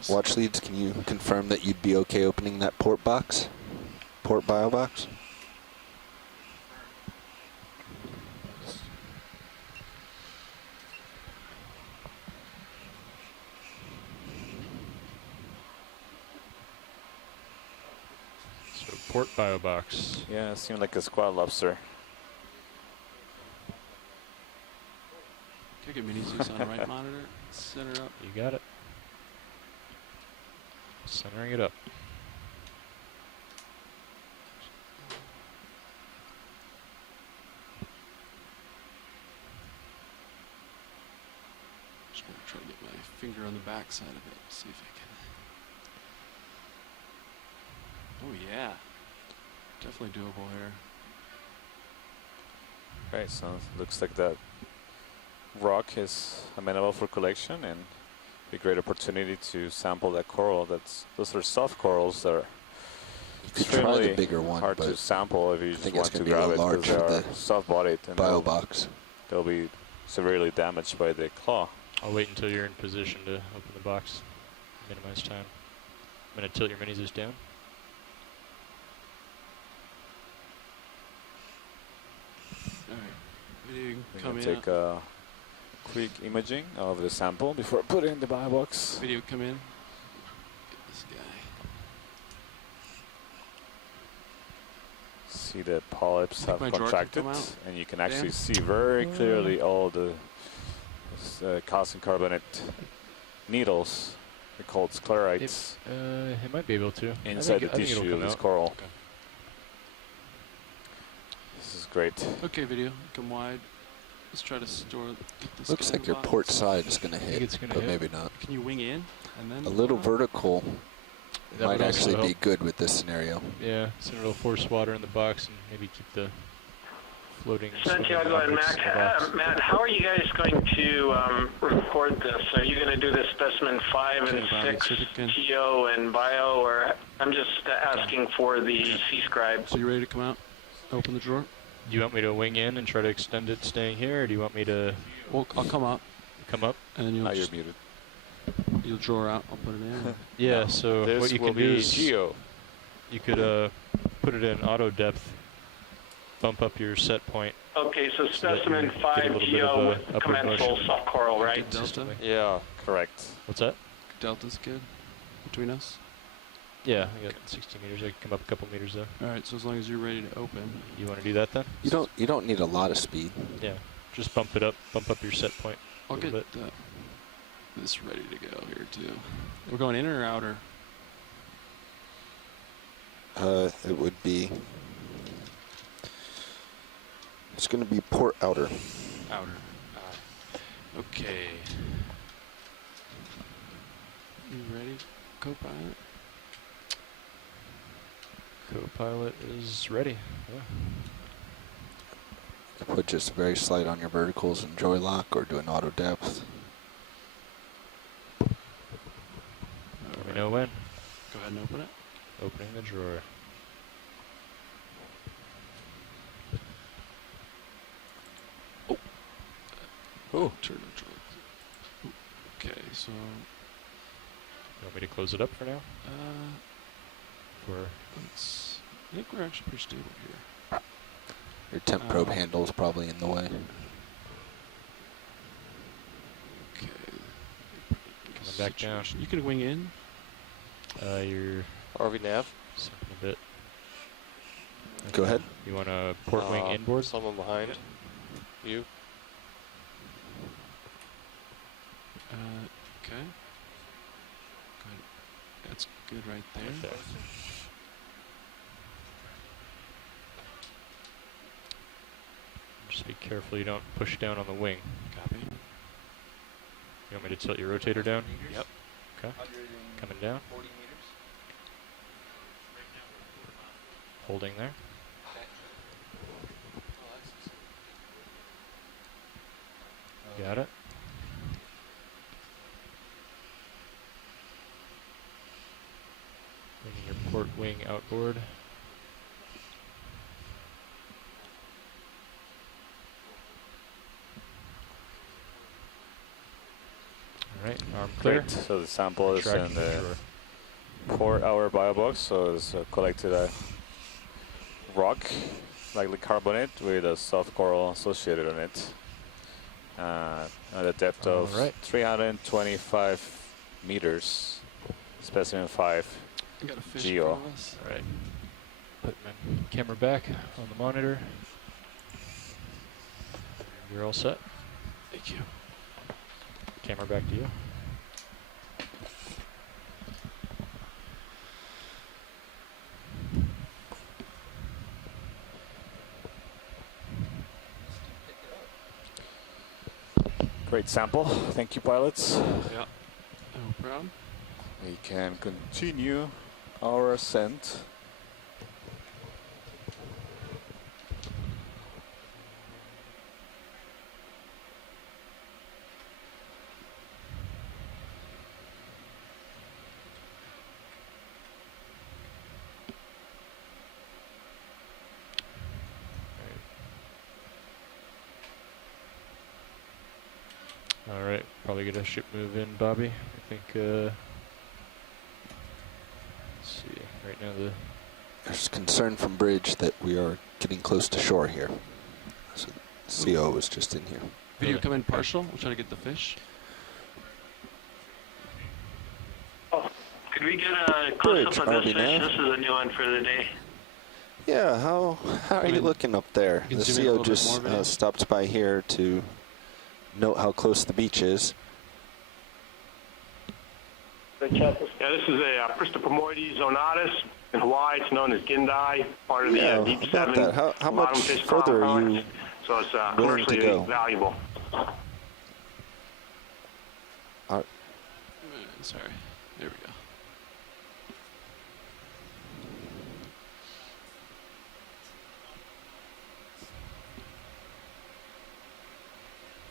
Watch leads, can you confirm that you'd be okay opening that port box? Port bio box? So port bio box. Yeah, it seemed like a squat lobster. Can I get mini Zeus on the right monitor? Center up. You got it. Centering it up. Just gonna try to get my finger on the back side of it. See if I can. Oh yeah, definitely doable here. Right, so it looks like that rock is amenable for collection and a great opportunity to sample that coral. Those are soft corals that are You could try the extremely bigger one, hard to but sample if you I just think want it's to going to be a grab little it large because for they are the soft-bodied and bio box. they'll be severely damaged by the claw. I'll wait until you're in position to open the box. Minimize time. I'm going to tilt your mini Zeus down. Alright, video can We're come going in. to take a quick imaging of the sample before I put it in the bio box. Video come in. Get this guy. See the polyps have my drawer can contracted, come out. and you can actually Dan? see very clearly all the calcium carbonate needles. They're called sclerites It might be able to. inside the I think it'll tissue of come this out. coral. Okay. This is great. Okay, video, come wide. Let's try to get this Looks guy in like the your box. port side is going to think hit, it's gonna but hit. maybe not. Can you wing in and then A little out? vertical That might would also actually be help. good with this scenario. Yeah, so it'll force water in the box and maybe keep the floating. Santiago and objects in the box. Matt, how are you guys going to record this? Are you going to do the specimen 5 and Okay, Bobby, 6 so we can- TO and bio, or I'm just asking for the C-scribe? So you ready to come out? Open the drawer? Do you want me to wing in and try to extend it staying here, or do you want me to Well, I'll come up come up? and then Now you'll you're just, muted. you'll drawer out. I'll put it in. Yeah, so This what you will can be do is geo. you could put it in auto depth, bump up your set point. Okay, so So that specimen you 5 get a little bit of TO a with upward commensal motion. soft coral, right? Delta. Yeah, correct. What's that? delta's good between us? Yeah, I got 60 meters. I can come up a couple meters though. All right, so as long as you're ready to open. You want to do that then? You don't need a lot of speed. Yeah, just bump it up. Bump up your set point. I'll get this ready to go here too. We're going in or outer? It would be. It's going to be port outer. Outer. Okay. You ready, co-pilot? Co-pilot is ready. Yeah. Put just very slight on your verticals and joy lock, or do an auto depth. Let me know when. Go ahead and open it. Opening the drawer. Oh, turn the drawer. Okay, so. You want me to close it up for now? I think we're actually pretty stable here. Your temp probe handle is probably in the way. Okay. Coming back down. You can wing in. Your RV nav. something a bit. Go ahead. You want a port wing inboard? Someone behind you. Okay. Good. That's good right there. Right there. Just be careful you don't push down on the wing. Copy. You want me to tilt your rotator down? Yep. Okay. Coming down. Holding there. Got it. Bringing your port wing outboard. Alright, arm clear. Great. So the sample is Track in the drawer. port hour bio box. So it's collected a rock, likely carbonate, with a soft coral associated on it. At a depth of 325 meters, specimen 5 Got a fish geo. in front of us. Alright. Put my camera back on the monitor. You're all set. Thank you. Camera back to you. Great sample. Thank you, pilots. Yeah. No problem. We can continue our ascent. All right, probably get a ship move in, Bobby. I think, let's see, right now There's concern from bridge that we are getting close to shore here. So CO is just in here. Video come in partial. We'll try to get the fish. Oh, could we get a close-up of RV this fish? nav. This is a new one for the day. Yeah, how are you looking up there? You can The zoom in a CO little bit just more, Vinny? stopped by here to note how close the beach is. Yeah, this is a Pristopomoides zonatus. In Hawaii, it's known as Gindai, part of Yeah, the Deep about Seven. that. How bottom much fish further are complex. you So it's willing to commercially go? valuable. Sorry. There we go.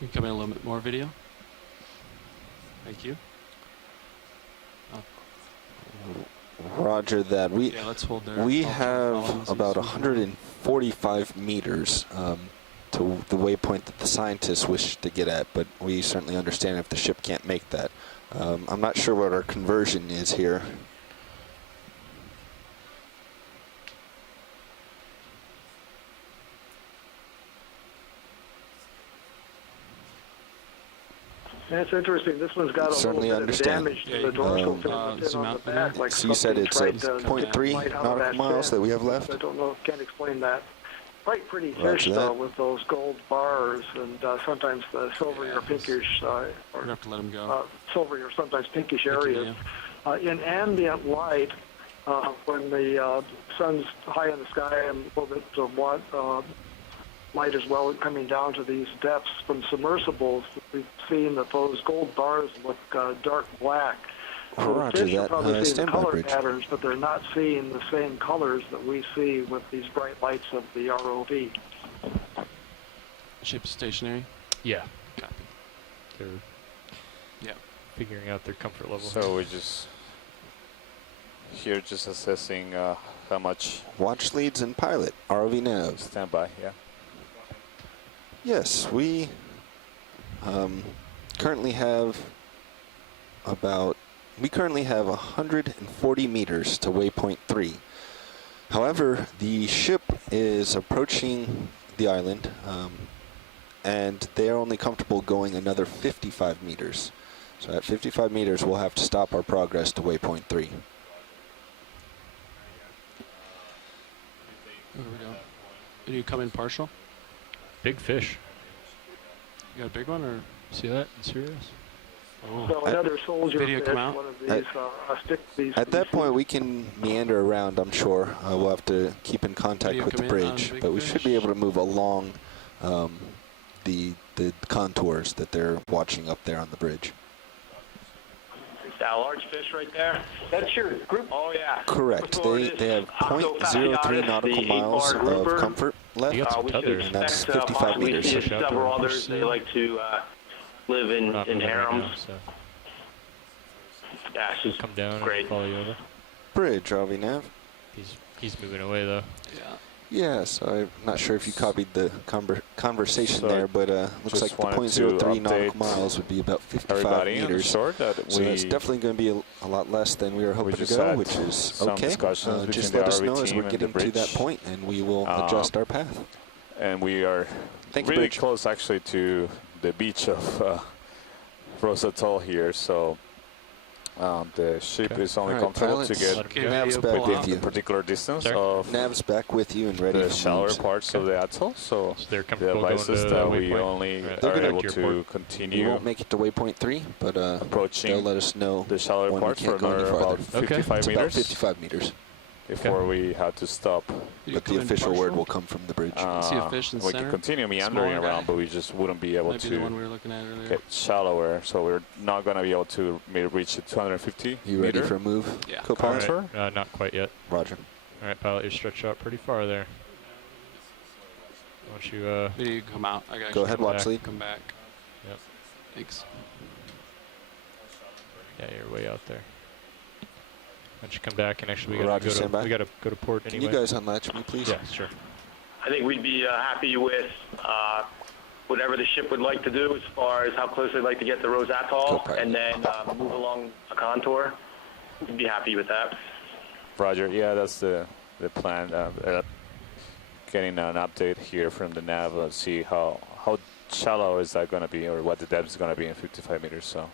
You can come in a little bit more video. Thank you. Roger that. Yeah, let's hold there. We I'll have follow these about easy. 145 meters to the waypoint that the scientists wish to get at, but we certainly understand if the ship can't make that. I'm not sure what our conversion is here. That's interesting. This one's got a little Certainly bit understand. of damage to Yeah, the you dorsal can, fin zoom on the out there. back, like So you said something it's tried to 0.3 bite out of nautical that miles fin. that we have left? I don't know, can't explain that. Quite pretty Roger fish, that. though, with those gold bars and sometimes the silvery or pinkish, We're gonna have to let him go. silvery or sometimes pinkish Thank you, areas. In ambient light, when the sun's high in the sky and a little bit of light as well coming down to these depths from submersibles, we've seen that those gold bars look dark black. So the Roger fish are that. probably seeing the Stand by, color Bridge. patterns, but they're not seeing the same colors that we see with these bright lights of the ROV. Ship stationary. Yeah. Copy. They're Yeah. figuring out their comfort level. So we're just here just assessing how much Watch leads and pilot, ROV nav. standby, yeah. Yes, we currently have 140 meters to waypoint 3. However, the ship is approaching the island, and they are only comfortable going another 55 meters. So at 55 meters, we'll have to stop our progress to waypoint 3. There we go. Did you come in partial? Big fish. You got a big one, or? See that? Serious? Oh. So another soldier Video fish, come out? one of these these. At that point, we can meander around, I'm sure. We'll have to keep in contact Video with the come in on bridge, big but we fish? should be able to move along the contours that they're watching up there on the bridge. Is that a large fish right there? That's your group? Oh, yeah. Correct. They have 0.03 nautical miles of comfort left, You got some we should tethers. and that's expect, 55 possibly meters. see several others. They like to live in We're not moving right harems. now, so Yeah, it's he'll just come down great. and follow you over. Bridge, ROV nav. He's moving away though. Yeah. Yeah, so I'm not sure if you copied the conversation So there, but looks just like the wanted to 0.03 nautical update miles would be about 55 Everybody on the meters. shore that So that's we definitely going to be a lot less than we were hoping to just go, had which is some okay. discussions Just between let the us ROV know as team we're and the getting to that bridge. point, and we will adjust our path. and we are Thank you, really Bridge. close actually to the beach of Rosa Atoll here, so the ship Okay. is only All right, comfortable to pilots. get Let him Okay, go. Nav's video back pull with out. you. a particular distance Sorry? of Nav's back with you and ready the for shallower moves. parts of the atoll, so So they're the comfortable going advice to is that we waypoint. only Right. They're are gonna able your to port. We continue won't make it to waypoint 3, but they'll approaching let us know the shallower when we parts for can't go any another about farther. Okay. 55 It's about meters 55 meters, before we had to stop. Did you but come the in official word partial? will come from the bridge. See a fish in we center? can continue meandering Smaller around, guy? but we just wouldn't be able Might be the one to we were looking at earlier. get shallower, so we're not going to be able to reach the 250 You ready meter for a move, Yeah. co-pilot? contour. Not quite yet. Roger. All right, pilot, you're stretched out pretty far there. Why don't you Video, you can come out. I got Go ahead, watch lead. Come back. Yep. Thanks. yeah, you're way out there. Why don't you come back and actually we Roger, gotta stand by. go to port Can anyway. you guys unlatch me, please? Yeah, sure. I think we'd be happy with whatever the ship would like to do as far as how close they'd like to get to Rose Atoll, Go and then move along a contour. We'd be happy with that. Roger, yeah, that's the plan. Getting an update here from the nav. Let's see how shallow is that going to be, or what the depth is going to be in 55 meters. So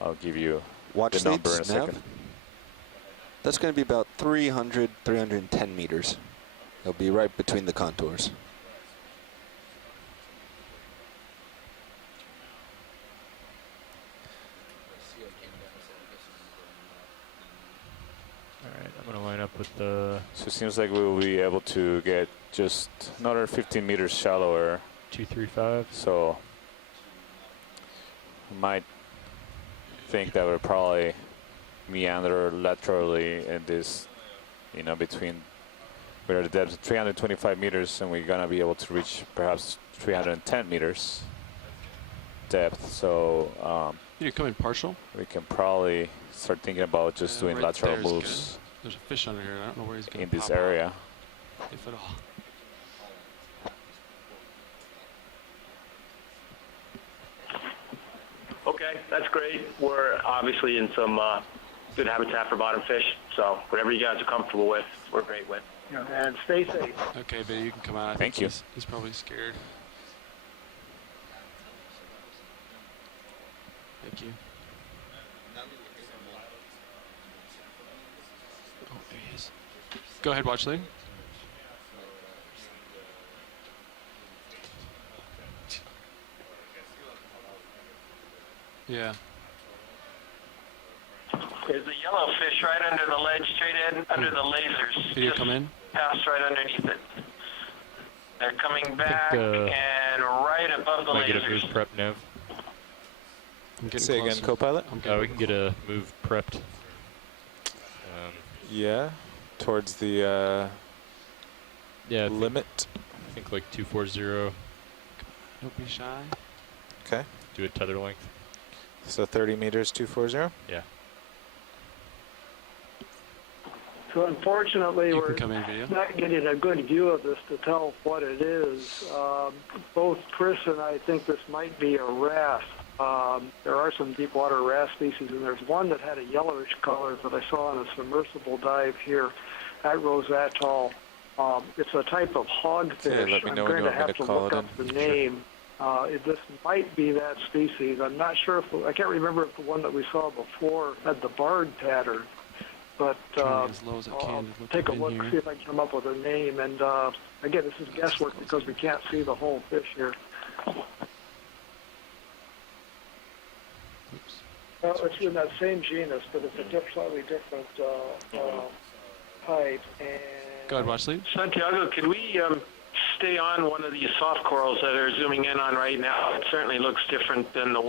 I'll give you Watch the number in a leads, nav. second. That's going to be about 300, 310 meters. It'll be right between the contours. All right, I'm gonna line up with the So it seems like we will be able to get just another 15 meters shallower. 235. So might think that we're probably meander laterally in this, between where the depth is 325 meters, and we're gonna be able to reach perhaps 310 meters depth. So Did you come in partial? we can probably start thinking about just doing Right lateral there's moves good. There's a fish under here. I don't know where he's going in this area. if at all. Okay, that's great. We're obviously in some good habitat for bottom fish, so whatever you guys are comfortable with, we're great with. And stay safe. Okay, Video, you can come out. I Thank think you. He's probably scared. Thank you. Oh, there he is. Go ahead, watch lead. Yeah. There's a yellow fish right under the ledge, straight in, under the lasers. Did you Just come in? passed right underneath it. They're coming back and right above the might get a lasers. move prep nav. I'm getting Say closer. again, co-pilot? I'm getting We can get a move prepped. Yeah, towards the Yeah, limit. I think like 240. Don't be shy. Okay. Do a tether length. So 30 meters, 240. Yeah. So unfortunately, You we're can come in video. not getting a good view of this to tell what it is. Both Chris and I think this might be a wrasse. There are some deep water wrasse species, and there's one that had a yellowish color that I saw on a submersible dive here at Rose Atoll. It's a type of hogfish. Okay, let me know I'm when going you to want me have to to call look it up in. the name. This might be that species. I'm not sure if I can't remember if the one that we saw before had the barred pattern. But Trying as low as I can to look take a up in look, here. see if I can come up with a name. And again, this is guesswork because we can't see the whole fish here. Oops. It's in that same genus, but it's a slightly different type. And Go ahead, watch lead. Santiago, could we stay on one of these soft corals that are zooming in on right now? It certainly looks different than the one